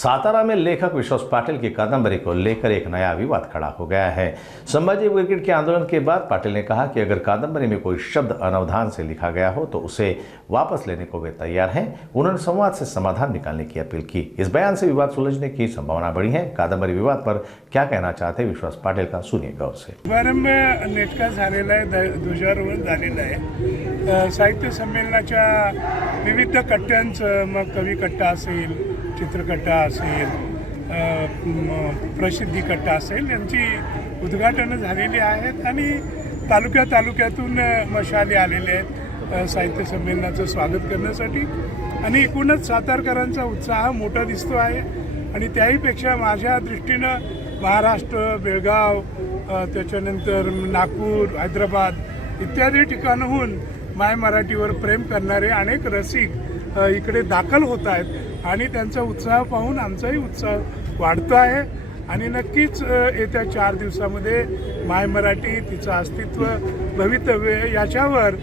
सातारा में लेखक विश्वास पाटिल की कादंबरी को लेकर एक नया विवाद खड़ा हो गया है। संभाजी ब्रिगेड के आंदोलन के बाद पाटिल ने कहा कि अगर कादंबरी में कोई शब्द अनवधान से लिखा गया हो तो उसे वापस लेने को वे तैयार हैं। उन्होंने संवाद से समाधान निकालने की अपील की। इस बयान से विवाद सुलझने की संभावना बढ़ी है। कादंबरी विवाद पर क्या कहना चाहते विश्वास पाटिल का सुनिए गौर से। शुभारंभ नेटका झालेला आहे, ध्वजारोहण झालेलं आहे। साहित्य संमेलनाच्या विविध कट्ट्यांचं, मग कवी कट्टा असेल, चित्रकट्टा असेल, प्रसिद्धी कट्टा असेल, यांची उद्घाटनं झालेली आहेत आणि तालुक्यातून मशाली आलेले आहेत साहित्य संमेलनाचं स्वागत करण्यासाठी। आणि एकूणच सातारकरांचा उत्साह मोठा दिसतो आहे आणि त्याहीपेक्षा माझ्या दृष्टीनं महाराष्ट्र, बेळगाव, त्याच्यानंतर नागपूर, हैदराबाद इत्यादी ठिकाणाहून माय मराठीवर प्रेम करणारे अनेक रसिक इकडे दाखल होत आहेत आणि त्यांचा उत्साह पाहून आमचाही उत्साह वाढतो आहे। आणि नक्कीच येत्या 4 दिवसामध्ये माय मराठी, तिचं अस्तित्व, भवितव्य याच्यावर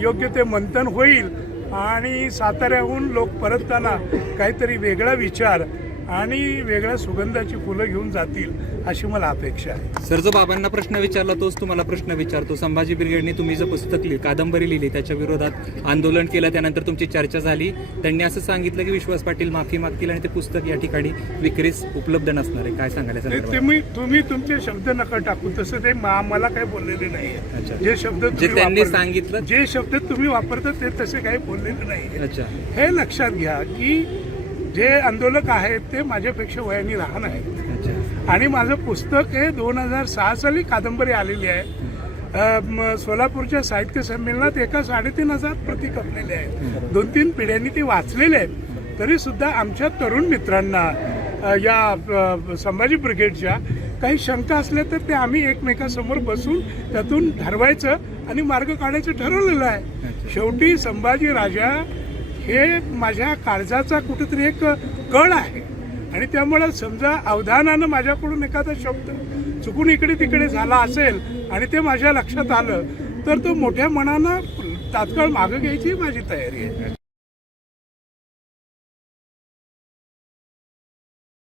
योग्य ते मंथन होईल आणि साताऱ्याहून लोक परतताना काहीतरी वेगळा विचार आणि वेगळ्या सुगंधाची फुलं घेऊन जातील अशी मला अपेक्षा आहे। सर, जो बाबांना प्रश्न विचारला तोच तुम्हाला प्रश्न विचारतो। संभाजी ब्रिगेडने तुम्ही जो पुस्तक कादंबरी लिहिली त्याच्या विरोधात आंदोलन केलं, त्यानंतर तुमची चर्चा झाली। त्यांनी असं सांगितलं की विश्वास पाटील माफी मागतील आणि ते पुस्तक या ठिकाणी विक्रीस उपलब्ध नसणार आहे। काय सांगायला? तुम्ही तुमचे शब्द नका टाकू, तसं ते मला काही बोललेले नाही। जे शब्द त्यांनी सांगितलं, जे शब्द तुम्ही वापरता ते तसे काही बोललेले नाही। अच्छा, हे लक्षात घ्या की जे आंदोलक आहेत ते माझ्यापेक्षा वयाने लहान आहेत आणि माझं पुस्तक हे 2006 साली कादंबरी आलेली आहे। सोलापूरच्या साहित्य संमेलनात एका 3,500 प्रती खपलेल्या आहेत। 2-3 पिढ्यांनी ते वाचलेले आहेत। तरी सुद्धा आमच्या तरुण मित्रांना या संभाजी ब्रिगेडच्या काही शंका असल्या तर ते आम्ही एकमेकांसमोर बसून त्यातून ठरवायचं आणि मार्ग काढायचं ठरवलेलं आहे। शेवटी संभाजी राजा हे माझ्या काळजाचा कुठेतरी एक कळ आहे आणि त्यामुळे समजा अवधानानं माझ्याकडून एखादा शब्द चुकून इकडे तिकडे झाला असेल आणि ते माझ्या लक्षात आलं तर तो मोठ्या मनानं तात्काळ मागं घ्यायची माझी तयारी आहे।